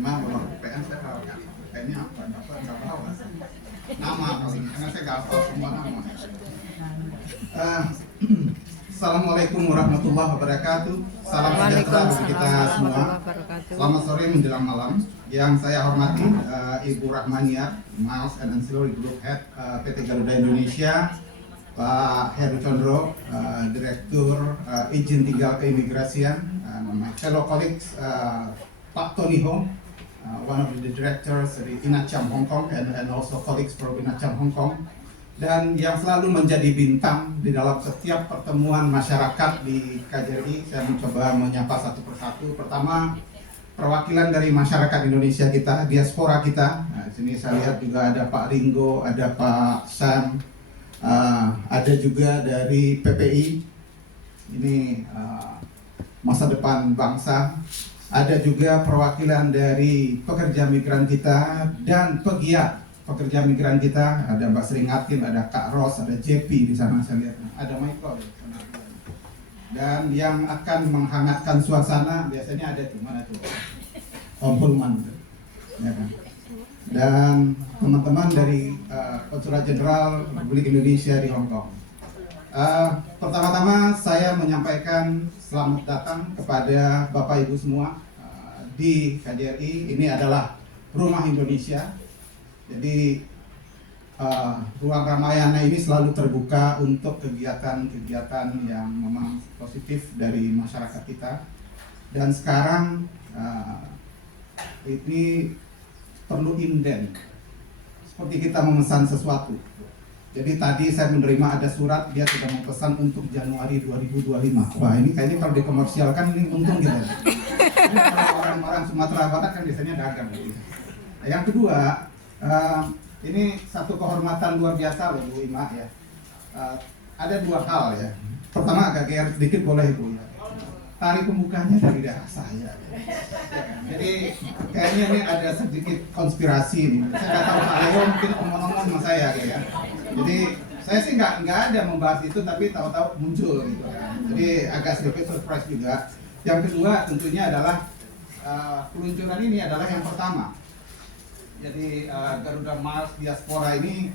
Memang kalau PN saya tahu kan, PN-nya apa, nggak tahu nama paling, karena saya nggak hafal semua nama. Assalamualaikum warahmatullahi wabarakatuh. Salam sejahtera bagi kita semua. Selamat sore menjelang malam. Yang saya hormati Ibu Rahmaniat, Miles and Ancillary Group Head PT Garuda Indonesia, Pak Heru Condro, Direktur Izin Tinggal Keimigrasian, my fellow colleagues, Pak Tony Ho, one of the directors dari INACAM Hong Kong and also colleagues from INACAM Hong Kong, dan yang selalu menjadi bintang di dalam setiap pertemuan masyarakat di KJRI. Saya mencoba menyapa satu persatu. Pertama, perwakilan dari masyarakat Indonesia kita, diaspora kita. Nah, di sini saya lihat juga ada Pak Ringo, ada Pak Sam, ada juga dari PPI. Ini masa depan bangsa. Ada juga perwakilan dari pekerja migran kita dan pegiat pekerja migran kita. Ada Mbak Sri Ngatin, ada Kak Ros, ada JP di sana saya lihat. Ada Michael. Dan yang akan menghangatkan suasana biasanya ada tuh, mana tuh? Om Pulman. Ya kan? Dan teman-teman dari Konsulat Jenderal Republik Indonesia di Hong Kong. Pertama-tama saya menyampaikan selamat datang kepada Bapak Ibu semua di KJRI. Ini adalah rumah Indonesia. Jadi ruang Ramayana ini selalu terbuka untuk kegiatan-kegiatan yang memang positif dari masyarakat kita. Dan sekarang ini perlu inden, seperti kita memesan sesuatu. Jadi tadi saya menerima ada surat, dia sudah memesan untuk Januari 2025. Wah, ini kayaknya kalau dikomersialkan ini untung gitu. Ini kalau orang-orang Sumatera Barat kan biasanya dagang gitu. Nah, yang kedua, ini satu kehormatan luar biasa loh Bu Ima ya. Ada dua hal ya. Pertama agak GR sedikit boleh Bu ya. Tari pembukanya dari daerah saya. Jadi kayaknya ini ada sedikit konspirasi nih. Saya nggak tahu Pak Leo mungkin omong-omong sama saya ya. Jadi saya sih nggak ada membahas itu, tapi tahu-tahu muncul gitu kan. Jadi agak sedikit surprise juga. Yang kedua tentunya adalah peluncuran ini adalah yang pertama. Jadi Garuda Miles Diaspora ini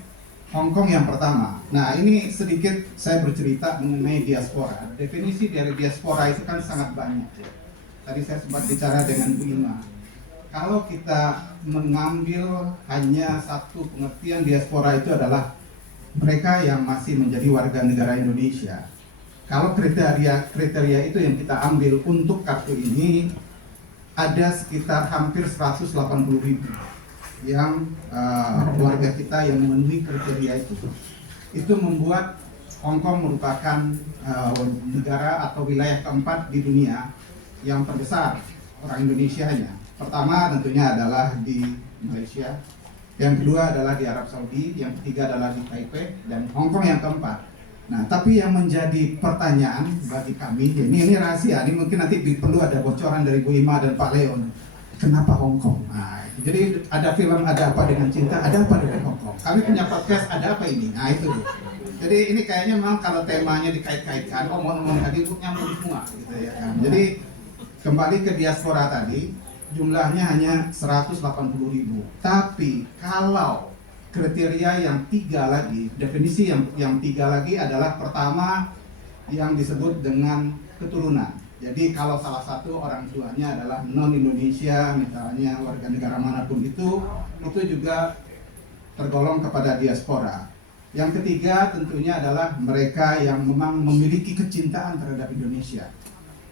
Hong Kong yang pertama. Nah ini sedikit saya bercerita mengenai diaspora. Definisi dari diaspora itu kan sangat banyak ya. Tadi saya sempat bicara dengan Bu Ima. Kalau kita mengambil hanya satu pengertian diaspora itu adalah mereka yang masih menjadi warga negara Indonesia. Kalau kriteria itu yang kita ambil untuk kartu ini, ada sekitar hampir 180.000 yang warga kita yang memenuhi kriteria itu membuat Hong Kong merupakan negara atau wilayah keempat di dunia yang terbesar orang Indonesianya. Pertama tentunya adalah di Malaysia, yang kedua adalah di Arab Saudi, yang ketiga adalah di Taipei, dan Hong Kong yang keempat. Nah, tapi yang menjadi pertanyaan bagi kami, ini rahasia, ini mungkin nanti perlu ada bocoran dari Bu Ima dan Pak Leon. Kenapa Hong Kong? Nah, jadi ada film Ada Apa Dengan Cinta, ada apa dengan Hong Kong? Kami punya podcast Ada Apa Ini? Nah itu. Jadi ini kayaknya memang kalau temanya dikait-kaitkan, ngomong-ngomong tadi nyambung semua gitu ya kan. Jadi kembali ke diaspora tadi, jumlahnya hanya 180.000. Tapi kalau kriteria yang tiga lagi, definisi yang tiga lagi adalah pertama yang disebut dengan keturunan. Jadi kalau salah satu orang tuanya adalah non-Indonesia, misalnya warga negara manapun itu juga tergolong kepada diaspora. Yang ketiga tentunya adalah mereka yang memang memiliki kecintaan terhadap Indonesia.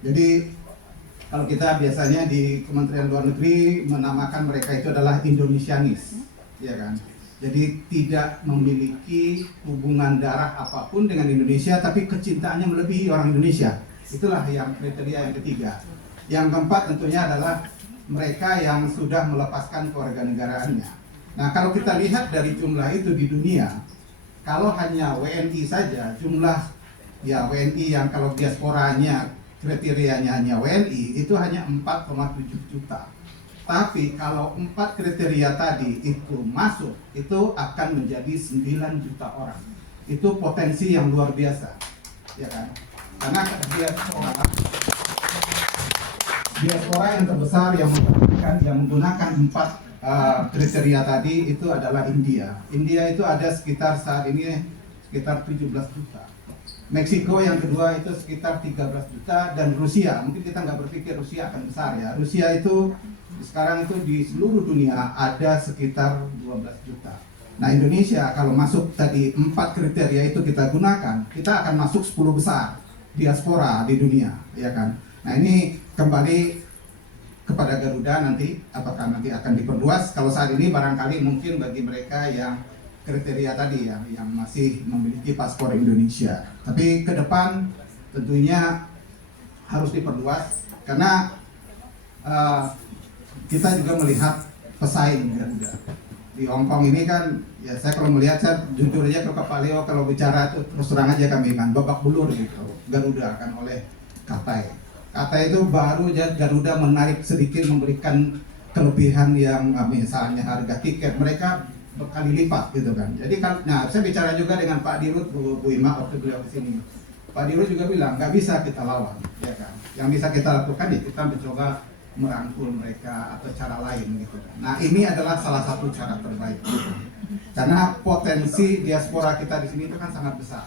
Jadi kalau kita biasanya di Kementerian Luar Negeri menamakan mereka itu adalah Indonesianis, ya kan? Jadi tidak memiliki hubungan darah apapun dengan Indonesia, tapi kecintaannya melebihi orang Indonesia. Itulah yang kriteria yang ketiga. Yang keempat tentunya adalah mereka yang sudah melepaskan kewarganegaraannya. Nah kalau kita lihat dari jumlah itu di dunia, kalau hanya WNI saja, jumlah ya WNI yang kalau diasporanya kriterianya hanya WNI itu hanya 4,7 juta. Tapi kalau 4 kriteria tadi itu masuk, itu akan menjadi 9 juta orang. Itu potensi yang luar biasa, ya kan? Karena diaspora yang terbesar yang menggunakan 4 kriteria tadi itu adalah India. India itu ada sekitar saat ini sekitar 17 juta. Meksiko yang kedua itu sekitar 13 juta, dan Rusia, mungkin kita nggak berpikir Rusia akan besar ya. Rusia itu sekarang itu di seluruh dunia ada sekitar 12 juta. Nah, Indonesia kalau masuk tadi 4 kriteria itu kita gunakan, kita akan masuk 10 besar diaspora di dunia, ya kan? Nah, ini kembali kepada Garuda nanti, apakah nanti akan diperluas. Kalau saat ini barangkali mungkin bagi mereka yang kriteria tadi ya, yang masih memiliki paspor Indonesia. Tapi ke depan tentunya harus diperluas karena kita juga melihat pesaing Garuda. Di Hong Kong ini kan, ya saya kalau melihat, saya jujur aja ke Pak Leo kalau bicara itu terus terang aja kami kan babak belur gitu Garuda kan oleh Cathay. Cathay itu baru Garuda menarik sedikit, memberikan kelebihan yang misalnya harga tiket mereka berkali lipat gitu kan. Jadi kan, nah saya bicara juga dengan Pak Dirut, Bu Ima waktu beliau ke sini. Pak Dirut juga bilang nggak bisa kita lawan, ya kan. Yang bisa kita lakukan ya kita mencoba merangkul mereka atau cara lain gitu. Nah, ini adalah salah satu cara terbaik gitu. Karena potensi diaspora kita di sini itu kan sangat besar.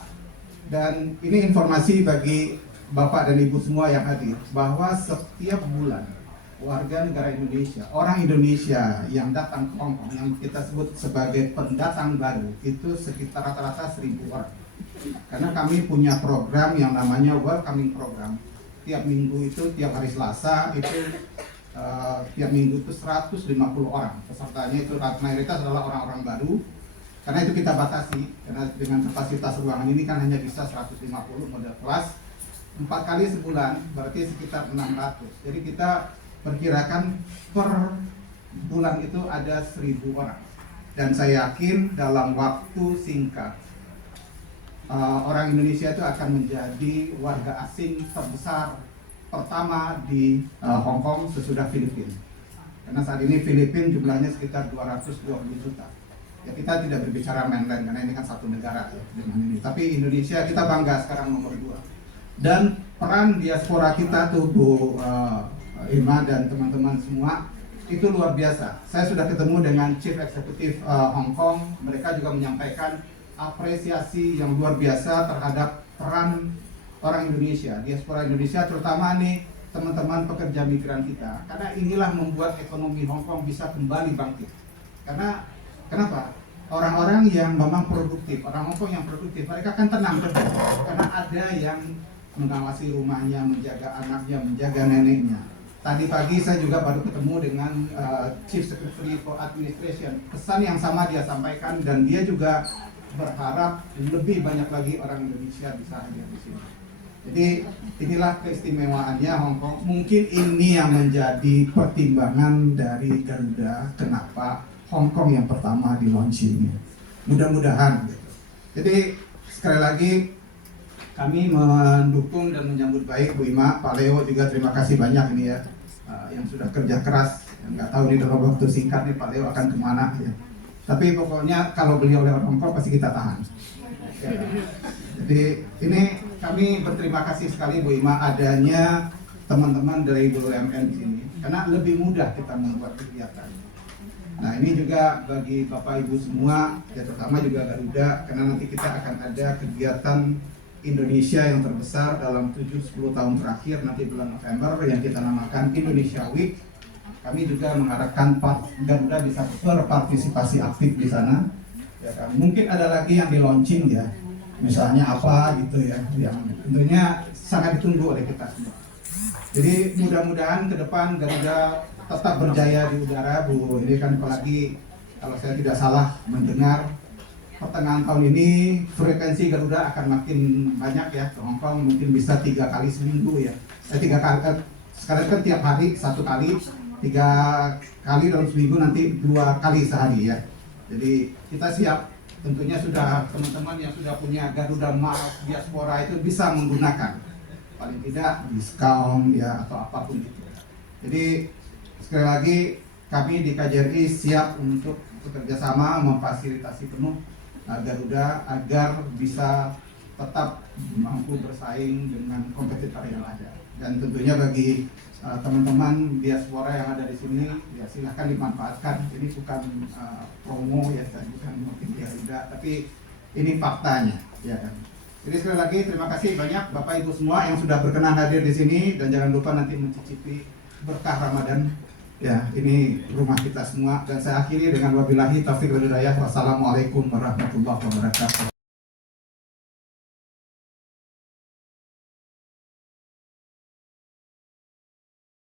Dan ini informasi bagi Bapak dan Ibu semua yang hadir bahwa setiap bulan warga negara Indonesia, orang Indonesia yang datang ke Hong Kong yang kita sebut sebagai pendatang baru itu sekitar rata-rata 1.000 orang. Karena kami punya program yang namanya Welcoming Program. Tiap minggu itu, tiap hari Selasa itu tiap minggu itu 150 orang. Pesertanya itu mayoritas adalah orang-orang baru. Karena itu kita batasi, karena dengan kapasitas ruangan ini kan hanya bisa 150 model kelas. 4 kali sebulan berarti sekitar 600. Jadi kita perkirakan per bulan itu ada 1.000 orang. Dan saya yakin dalam waktu singkat orang Indonesia itu akan menjadi warga asing terbesar pertama di Hong Kong sesudah Filipina. Karena saat ini Filipina jumlahnya sekitar 220 juta. Ya, kita tidak berbicara mainland karena ini kan satu negara ya dengan ini. Tapi Indonesia kita bangga sekarang nomor 2. Dan peran diaspora kita tuh Bu Irma dan teman-teman semua itu luar biasa. Saya sudah ketemu dengan Chief Executive Hong Kong. Mereka juga menyampaikan apresiasi yang luar biasa terhadap peran orang Indonesia, diaspora Indonesia, terutama nih teman-teman pekerja migran kita. Karena inilah membuat ekonomi Hong Kong bisa kembali bangkit. Karena kenapa? Orang-orang yang memang produktif, orang Hong Kong yang produktif, mereka kan tenang kerja. Karena ada yang mengawasi rumahnya, menjaga anaknya, menjaga neneknya. Tadi pagi saya juga baru ketemu dengan Chief Secretary for Administration. Pesan yang sama dia sampaikan dan dia juga berharap lebih banyak lagi orang Indonesia bisa hadir di sini. Jadi inilah keistimewaannya Hong Kong. Mungkin ini yang menjadi pertimbangan dari Garuda kenapa Hong Kong yang pertama di launching. Mudah-mudahan gitu. Jadi sekali lagi kami mendukung dan menyambut baik Bu Ima, Pak Leo juga terima kasih banyak ini ya yang sudah kerja keras. Nggak tahu nih dalam waktu singkat nih Pak Leo akan kemana ya. Tapi pokoknya kalau beliau lewat Hong Kong pasti kita tahan. Ya. Jadi ini kami berterima kasih sekali Bu Ima adanya teman-teman dari BUMN di sini karena lebih mudah kita membuat kegiatan. Nah ini juga bagi Bapak Ibu semua, ya terutama juga Garuda karena nanti kita akan ada kegiatan Indonesia yang terbesar dalam 7-10 tahun terakhir nanti bulan November yang kita namakan Indonesia Week. Kami juga mengharapkan Garuda bisa berpartisipasi aktif di sana. Ya kan? Mungkin ada lagi yang di launching ya, misalnya apa gitu ya, yang tentunya sangat ditunggu oleh kita semua. Jadi mudah-mudahan ke depan Garuda tetap berjaya di udara, Bu. Ini kan apalagi kalau saya tidak salah mendengar pertengahan tahun ini frekuensi Garuda akan makin banyak ya ke Hong Kong, mungkin bisa 3 kali seminggu ya. 3 kali, sekarang kan tiap hari 1 kali. 3 kali dalam seminggu, nanti 2 kali sehari ya. Jadi kita siap, tentunya sudah teman-teman yang sudah punya Garuda Miles diaspora itu bisa menggunakan paling tidak diskon ya atau apapun itu. Jadi sekali lagi kami di KJRI siap untuk bekerja sama memfasilitasi penuh Garuda agar bisa tetap mampu bersaing dengan kompetitor yang ada. Dan tentunya bagi teman-teman diaspora yang ada di sini, ya silahkan dimanfaatkan. Ini bukan promo ya, bukan mungkin ya tidak, tapi ini faktanya, ya kan. Jadi sekali lagi terima kasih banyak Bapak Ibu semua yang sudah berkenan hadir di sini, dan jangan lupa nanti mencicipi berkah Ramadan. Ya, ini rumah kita semua, dan saya akhiri dengan wabillahi taufiq wal hidayah. Wassalamualaikum warahmatullahi wabarakatuh.